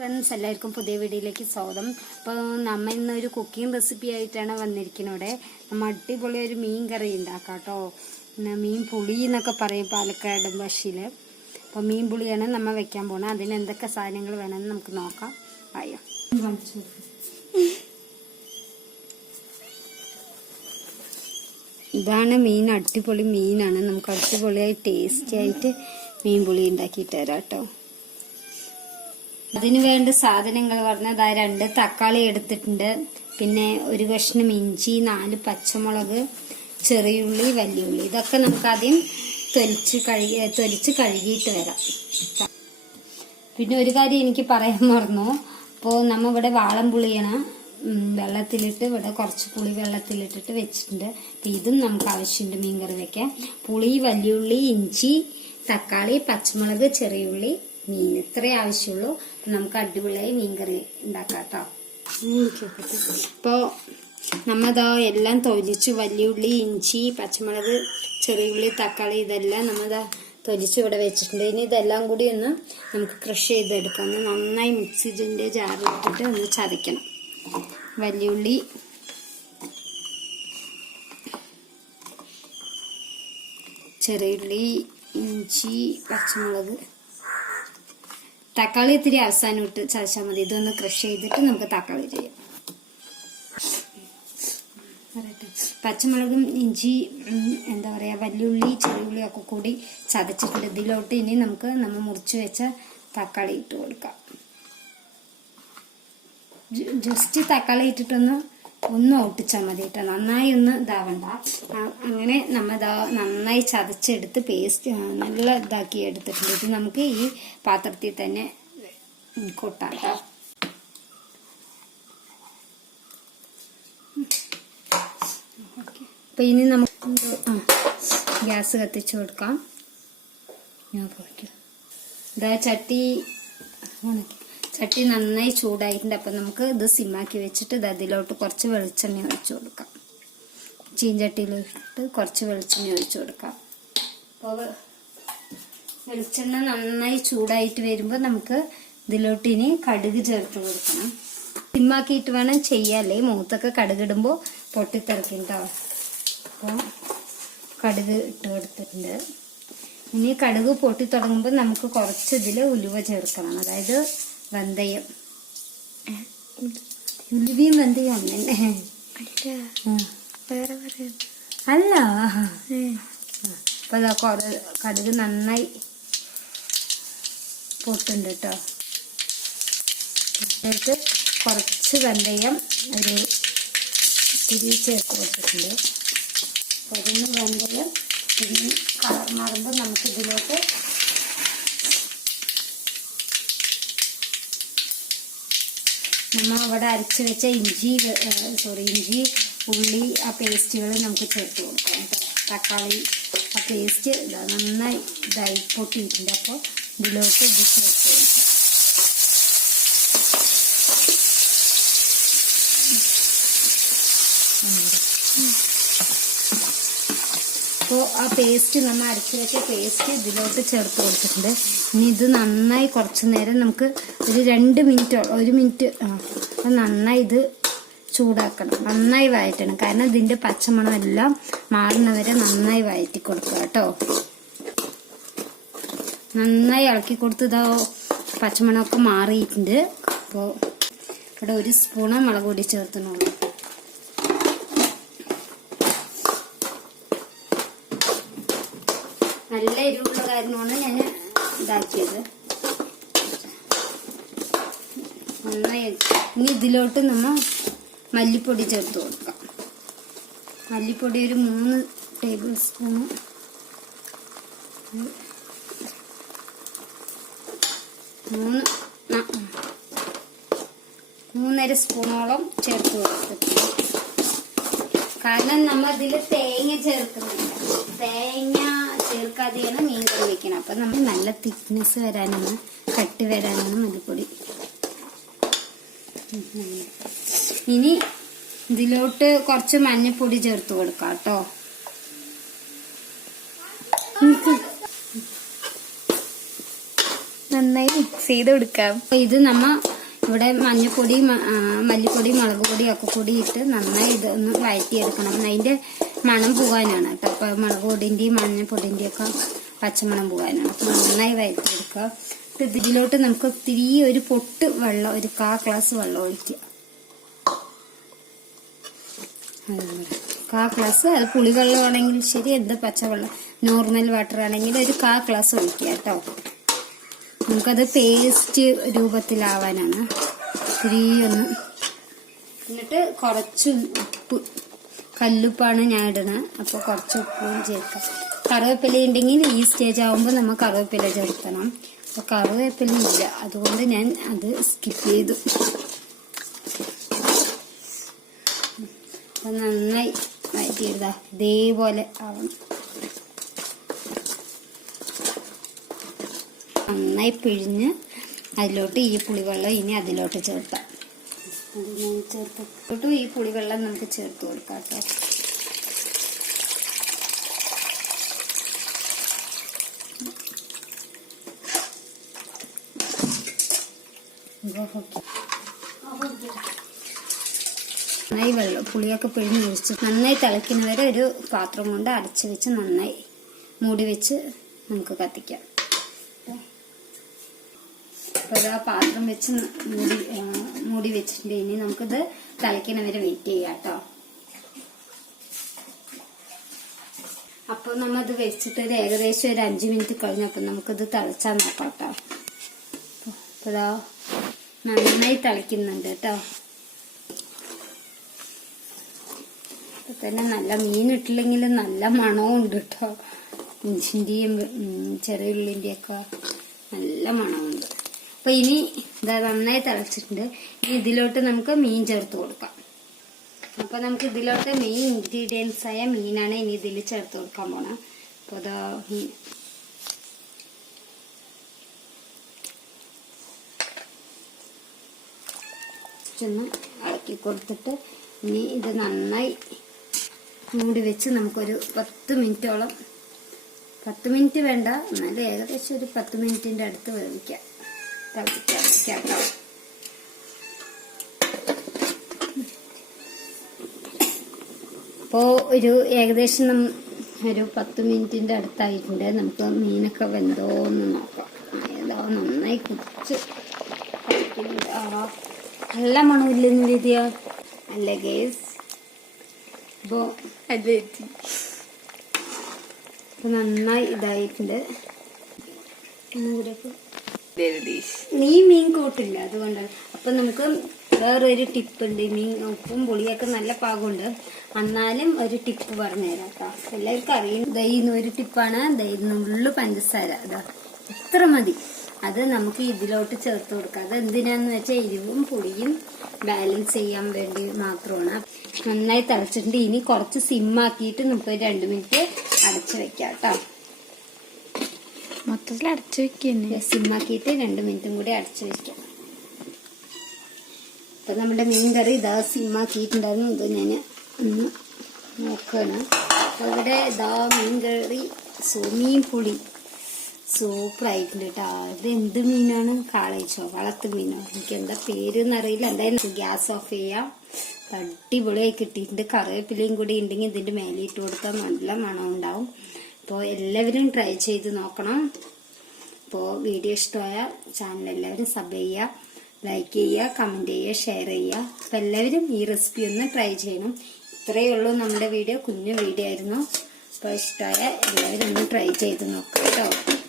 Friends എല്ലാവർക്കും പുതിയ വീഡിയോയിലേക്ക് സ്വാഗതം. അപ്പോൾ നമ്മ ഇന്നൊരു കുക്കിംഗ് റെസിപ്പി ആയിട്ടാണ് വന്നിരിക്കുന്നത് ഇവിടെ. നമ്മ അടിപൊളി ഒരു മീൻ കറി ഉണ്ടാക്കാം കേട്ടോ. പിന്നെ മീൻ പുളി എന്നൊക്കെ പറയും പാലക്കാട് ഭാഷയിൽ അപ്പോൾ മീൻ പുളിയാണ് നമ്മൾ വെക്കാൻ പോകുന്നത് അതിന് എന്തൊക്കെ സാധനങ്ങൾ വേണമെന്ന് നമുക്ക് നോക്കാം. അയ്യോ. ഇതാണ് മീൻ അടിപൊളി മീനാണ്. നമുക്ക് അടിപൊളിയായി ടേസ്റ്റി ആയിട്ട് മീൻ പുളി ഉണ്ടാക്കിയിട്ട് തരാം കേട്ടോ. അതിന് വേണ്ട സാധനങ്ങൾ പറഞ്ഞത് ആ രണ്ട് തക്കാളി എടുത്തിട്ടുണ്ട്. പിന്നെ ഒരു കഷ്ണം ഇഞ്ചി നാല് പച്ചമുളക് ചെറിയുള്ളി വലിയുള്ളി ഇതൊക്കെ നമുക്ക് ആദ്യം തൊലിച്ച് കഴുകി തൊലിച്ച് കഴുകിയിട്ട് വരാം. പിന്നെ ഒരു കാര്യം എനിക്ക് പറയാൻ മറന്നു. അപ്പോൾ നമ്മൾ ഇവിടെ വാളം പുളിയണം. വെള്ളത്തിലിട്ട് ഇവിടെ കുറച്ച് പുളി വെള്ളത്തിലിട്ടിട്ട് വെച്ചിട്ടുണ്ട്. അപ്പം ഇതും നമുക്ക് ആവശ്യമുണ്ട് മീൻകറി വെക്കാൻ. പുളി വലിയുള്ളി ഇഞ്ചി തക്കാളി പച്ചമുളക് ചെറിയുള്ളി മീൻ ഇത്രേ ആവശ്യമുള്ളൂ. നമുക്ക് അടിപൊളിയായി മീൻകറി ഉണ്ടാക്കാം കേട്ടോ ഇപ്പോൾ നമ്മതാ എല്ലാം തൊലിച്ച് വലിയുള്ളി ഇഞ്ചി പച്ചമുളക് ചെറിയുള്ളി തക്കാളി ഇതെല്ലാം നമ്മതാ തൊലിച്ച് ഇവിടെ വെച്ചിട്ടുണ്ട്. ഇനി ഇതെല്ലാം കൂടി ഒന്ന് നമുക്ക് ക്രഷ് ചെയ്തെടുക്കാം. ഒന്ന് നന്നായി മിക്സിന്റെ ജാറിലിട്ടിട്ട് ഒന്ന് ചതയ്ക്കണം. വലിയുള്ളി ചെറിയുള്ളി ഇഞ്ചി പച്ചമുളക്. തക്കാളി ഇത്തിരി അവസാനം ഇട്ട് ചതച്ചാൽ മതി. ഇതൊന്ന് ക്രഷ് ചെയ്തിട്ട് നമുക്ക് തക്കാളി ചെയ്യാം. പച്ചമുളകും ഇഞ്ചി എന്താ പറയുക വലിയുള്ളി ചെറിയുള്ളി ഒക്കെ കൂടി ചതച്ചിട്ടുണ്ട്. ഇതിലോട്ട് ഇനി നമുക്ക് നമ്മൾ മുറിച്ച് വെച്ച തക്കാളി ഇട്ട് കൊടുക്കാം. ജസ്റ്റ് തക്കാളി ഇട്ടിട്ടൊന്ന് ഒന്ന് ഒട്ടിച്ചാൽ മതി കേട്ടോ. നന്നായി ഒന്ന് ഇതാവണ്ട. അങ്ങനെ നമ്മൾ നന്നായി ചതച്ചെടുത്ത് പേസ്റ്റ് നല്ല ഇതാക്കി എടുത്തിട്ടുണ്ട്. ഇത് നമുക്ക് ഈ പാത്രത്തിൽ തന്നെ കൊട്ടാം കേട്ടോ. അപ്പൊ ഇനി നമുക്ക് ഗ്യാസ് കത്തിച്ചു കൊടുക്കാം. ഞാൻ ഇതാ ചട്ടി ഉണക്കി. ചട്ടി നന്നായി ചൂടായിട്ടുണ്ട്. അപ്പം നമുക്ക് ഇത് സിമ്മാക്കി വെച്ചിട്ട് ഇത് അതിലോട്ട് കുറച്ച് വെളിച്ചെണ്ണ ഒഴിച്ചു കൊടുക്കാം. ചീഞ്ചട്ടിയിലിട്ട് കുറച്ച് വെളിച്ചെണ്ണ ഒഴിച്ചു കൊടുക്കാം. അപ്പോൾ വെളിച്ചെണ്ണ നന്നായി ചൂടായിട്ട് വരുമ്പോൾ നമുക്ക് ഇതിലോട്ട് ഇനി കടുക് ചേർത്ത് കൊടുക്കണം. സിമ്മാക്കിയിട്ട് വേണം ചെയ്യാല്ലേ? മൂത്തൊക്കെ കടുകിടുമ്പോൾ പൊട്ടിത്തെറിക്കുന്നുണ്ടാവും അപ്പോൾ കടുക് ഇട്ട് കൊടുത്തിട്ടുണ്ട്. ഇനി കടുക് പൊട്ടി തുടങ്ങുമ്പോൾ നമുക്ക് കുറച്ച് ഇതിൽ ഉലുവ ചേർക്കണം. അതായത് വെന്തയം. ഉലുവയും വെന്തയം അല്ല? അപ്പൊ ഇതാ കുറ കടുക് നന്നായി പൊട്ടുണ്ട് കേട്ടോ എന്നിട്ട് കുറച്ച് വെന്തയം ഒരു തിരി ചേർത്ത് കൊടുത്തിട്ടുണ്ട്. അതൊന്ന് വെന്തയം ഇനി കളർ മാറുമ്പോൾ നമുക്ക് ഇതിലോട്ട് നമ്മൾ അവിടെ അരച്ച് വെച്ച ഇഞ്ചി സോറി ഇഞ്ചി ഉള്ളി ആ പേസ്റ്റുകൾ നമുക്ക് ചേർത്ത് കൊടുക്കാം തക്കാളി ആ പേസ്റ്റ് നന്നായി ഇതായി പൊട്ടിയിട്ടുണ്ട്. അപ്പോൾ ഇതിലോട്ട് ഇത് ചേർത്ത് കൊടുക്കാം. അപ്പോൾ ആ പേസ്റ്റ് നമ്മൾ അരച്ച് വെച്ച പേസ്റ്റ് ഇതിലോട്ട് ചേർത്ത് കൊടുത്തിട്ടുണ്ട്. ഇനി ഇത് നന്നായി കുറച്ച് നേരം നമുക്ക് ഒരു രണ്ട് മിനിറ്റ് ഒരു മിനിറ്റ് നന്നായി ഇത് ചൂടാക്കണം. നന്നായി വഴറ്റണം. കാരണം ഇതിന്റെ പച്ചമണം എല്ലാം മാറുന്നവരെ നന്നായി വഴറ്റി കൊടുക്കുക കേട്ടോ. നന്നായി ഇളക്കി കൊടുത്ത് ഇതാ പച്ചമണമൊക്കെ മാറിയിട്ടുണ്ട്. അപ്പോൾ ഇവിടെ ഒരു സ്പൂണ് മുളക് പൊടി ചേർത്തുന്നുള്ളൂ നല്ല എരിവുള്ള കാരണമാണ് ഞാൻ ഇതാക്കിയത്. നന്നായി ഇനി ഇതിലോട്ട് നമ്മൾ മല്ലിപ്പൊടി ചേർത്ത് കൊടുക്കാം. മല്ലിപ്പൊടി ഒരു മൂന്ന് ടേബിൾ സ്പൂണ് മൂന്ന് മൂന്നര സ്പൂണോളം ചേർത്ത് കൊടുത്തിട്ടുണ്ട്. കാരണം നമ്മൾ ഇതിൽ തേങ്ങ ചേർക്കുന്നുണ്ട്. തേങ്ങ ചേർക്കാതെയാണ് മീൻ കറി വെക്കണം. അപ്പൊ നമ്മൾ നല്ല തിക്നെസ് വരാനാണ് കട്ടി വരാനാണ് മല്ലിപ്പൊടി. ഇനി ഇതിലോട്ട് കുറച്ച് മഞ്ഞപ്പൊടി ചേർത്ത് കൊടുക്കാം കേട്ടോ. നന്നായി മിക്സ് ചെയ്ത് കൊടുക്കാം. ഇത് നമ്മ ഇവിടെ മഞ്ഞപ്പൊടി മല്ലിപ്പൊടി മുളക് പൊടി ഒക്കെ കൂടി ഇട്ട് നന്നായി ഇത് ഒന്ന് വഴറ്റിയെടുക്കണം. അതിന്റെ മണം പോകാനാണ് കേട്ടോ. അപ്പൊ മുളക് പൊടിന്റെയും മഞ്ഞപ്പൊടിന്റെയും ഒക്കെ പച്ചമണം പോകാനാണ്. അപ്പൊ നന്നായി വഴറ്റിയെടുക്കുക. എന്നിട്ട് ഇതിലോട്ട് നമുക്ക് ഒത്തിരി ഒരു പൊട്ട് വെള്ളം ഒരു കാ ഗ്ലാസ് വെള്ളം ഒഴിക്കുക. കാ ഗ്ലാസ് അത് പുളിവെള്ളമാണെങ്കിൽ ശരി എന്ത് പച്ചവെള്ളം നോർമൽ വാട്ടർ ആണെങ്കിൽ ഒരു കാ ഗ്ലാസ് ഒഴിക്കുക കേട്ടോ. നമുക്കത് പേസ്റ്റ് രൂപത്തിലാവാനാണ്. ഇത്തിരി ഒന്ന് എന്നിട്ട് കുറച്ച് ഉപ്പ് കല്ലുപ്പാണ് ഞാൻ ഇടുന്നത് അപ്പോൾ കുറച്ച് ഉപ്പും ചേർക്കാം. കറിവേപ്പില ഉണ്ടെങ്കിൽ ഈ സ്റ്റേജ് ആകുമ്പോൾ നമ്മൾ കറിവേപ്പില ചേർക്കണം. അപ്പോൾ കറിവേപ്പില ഇല്ല. അതുകൊണ്ട് ഞാൻ അത് സ്കിപ്പ് ചെയ്തു. അപ്പം നന്നായി വഴറ്റിയെടുതാ ഇതേപോലെ ആവണം. നന്നായി പിഴിഞ്ഞ് അതിലോട്ട് ഈ പുളിവെള്ളം ഇനി അതിലോട്ട് അതിനെ ചേർത്തിട്ട് ഈ പുളിവെള്ളം നമുക്ക് ചേർത്ത് കൊടുക്കാം നന്നായി വെള്ളം പുളിയൊക്കെ പിഴിഞ്ഞ് ഒഴിച്ച് നന്നായി തിളയ്ക്കുന്നവരെ ഒരു പാത്രം കൊണ്ട് അടച്ചു വെച്ച് നന്നായി മൂടി വെച്ച് നമുക്ക് കത്തിക്കാം. അപ്പോൾ ഇതാ പാത്രം വെച്ച് മൂടി ആ, മൂടി വെച്ചിട്ടുണ്ട്. ഇനി നമുക്കിത് തിളയ്ക്കണ വരെ വെയിറ്റ് ചെയ്യാം കേട്ടോ അപ്പോൾ നമ്മൾ ഇത് വെച്ചിട്ട് ഒരു ഏകദേശം ഒരു അഞ്ച് മിനിറ്റ് കഴിഞ്ഞപ്പോൾ നമുക്കിത് തിളച്ചാൽ നോക്കാം കേട്ടോ അപ്പോൾ നന്നായി തിളയ്ക്കുന്നുണ്ട് കേട്ടോ അപ്പം തന്നെ നല്ല മീൻ ഇട്ടില്ലെങ്കിൽ നല്ല മണവും ഉണ്ട് കേട്ടോ ഇഞ്ചിന്റെയും ഉം, ചെറിയ ഉള്ളിന്റെയൊക്കെ നല്ല മണമുണ്ട് അപ്പൊ ഇനി ഇതാ നന്നായി തിളച്ചിട്ടുണ്ട്. ഇനി ഇതിലോട്ട് നമുക്ക് മീൻ ചേർത്ത് കൊടുക്കാം. അപ്പൊ നമുക്ക് ഇതിലോട്ട് മെയിൻ ഇൻഗ്രീഡിയൻസ് ആയ മീനാണ് ഇനി ഇതിൽ ചേർത്ത് കൊടുക്കാൻ പോണം. അപ്പൊ അതാ മീൻ. ഒന്ന് ഇളക്കി കൊടുത്തിട്ട് ഇനി ഇത് നന്നായി മൂടി വെച്ച് നമുക്കൊരു പത്ത് മിനിറ്റോളം പത്ത് മിനിറ്റ് വേണ്ട എന്നാലും ഏകദേശം ഒരു പത്ത് മിനിറ്റിന്റെ അടുത്ത് വേവിക്കാം. തിളപ്പിക്കാം കേട്ടോ അപ്പോൾ ഒരു ഏകദേശം നം- ഒരു പത്ത് മിനിറ്റിന്റെ അടുത്തായിട്ടുണ്ട്. നമുക്ക് മീനൊക്കെ വെന്തോ എന്ന് നോക്കാം. ഏതോ നന്നായി കുച്ച്. നല്ല മണമില്ലെന്ന് രീതിയോ അല്ലേ ഗേസ് അപ്പോൾ അത് അപ്പോൾ നന്നായി ഇതായിട്ടുണ്ട്. ജഗദീഷ് നീ മീൻ കൂട്ടില്ല അതുകൊണ്ടാണ് അപ്പൊ നമുക്ക് വേറൊരു ടിപ്പ് ഉണ്ട് മീൻ ഉപ്പും പുളിയൊക്കെ നല്ല പാകമുണ്ട്. എന്നാലും ഒരു ടിപ്പ് പറഞ്ഞുതരാം കേട്ടോ എല്ലാവർക്കും അറിയും. ദൈന്ന് ഒരു ടിപ്പാണ്. ദൈന്നുള്ളു പഞ്ചസാര. അതാ ഇത്ര മതി. അത് നമുക്ക് ഇതിലോട്ട് ചേർത്ത് കൊടുക്കാം. അത് എന്തിനാന്ന് വെച്ചാൽ എരിവും പുളിയും ബാലൻസ് ചെയ്യാൻ വേണ്ടി മാത്രമാണ്. നന്നായി തിളച്ചിട്ടുണ്ട്. ഇനി കുറച്ച് സിമ്മാക്കിയിട്ട് നമുക്ക് രണ്ട് മിനിറ്റ് അടച്ചു വെക്കാം കേട്ടോ മൊത്തത്തിൽ അടച്ചു വെക്കുന്നേ. സിമ്മാക്കിയിട്ട് രണ്ട് മിനിറ്റും കൂടി അടച്ചു വെക്കാം. അപ്പൊ നമ്മുടെ മീൻ കറി ഇതാ സിമ്മാക്കിയിട്ടുണ്ടായിരുന്നു. ഇത് ഞാൻ ഒന്ന് നോക്കുകയാണ് ഇവിടെ ഇതാ മീൻ കറി മീൻ സൂപ്പർ ആയിട്ടുണ്ട് കേട്ടോ ഇത് എന്ത് മീനാണ്? കാളയിച്ചോ വളർത്തു മീനോ? എനിക്ക് എന്താ പേരെന്ന് അറിയില്ല. എന്തായാലും ഗ്യാസ് ഓഫ് ചെയ്യാം. അടിപൊളിയായി കിട്ടിയിട്ടുണ്ട്. കറിവേപ്പിലയും കൂടി ഉണ്ടെങ്കിൽ ഇതിന്റെ മേലെ ഇട്ട് കൊടുത്താൽ നല്ല മണം ഉണ്ടാവും അപ്പോൾ എല്ലാവരും ട്രൈ ചെയ്ത് നോക്കണം. അപ്പോൾ വീഡിയോ ഇഷ്ടമായ ചാനൽ എല്ലാവരും സബ് ചെയ്യുക ലൈക്ക് ചെയ്യുക കമന്റ് ചെയ്യുക ഷെയർ ചെയ്യുക. അപ്പോൾ എല്ലാവരും ഈ റെസിപ്പി ഒന്ന് ട്രൈ ചെയ്യണം. ഇത്രയേ ഉള്ളൂ നമ്മുടെ വീഡിയോ കുഞ്ഞു വീഡിയോ ആയിരുന്നു. അപ്പോൾ ഇഷ്ടമായ എല്ലാവരും ഒന്ന് ട്രൈ ചെയ്ത് നോക്കാം കേട്ടോ.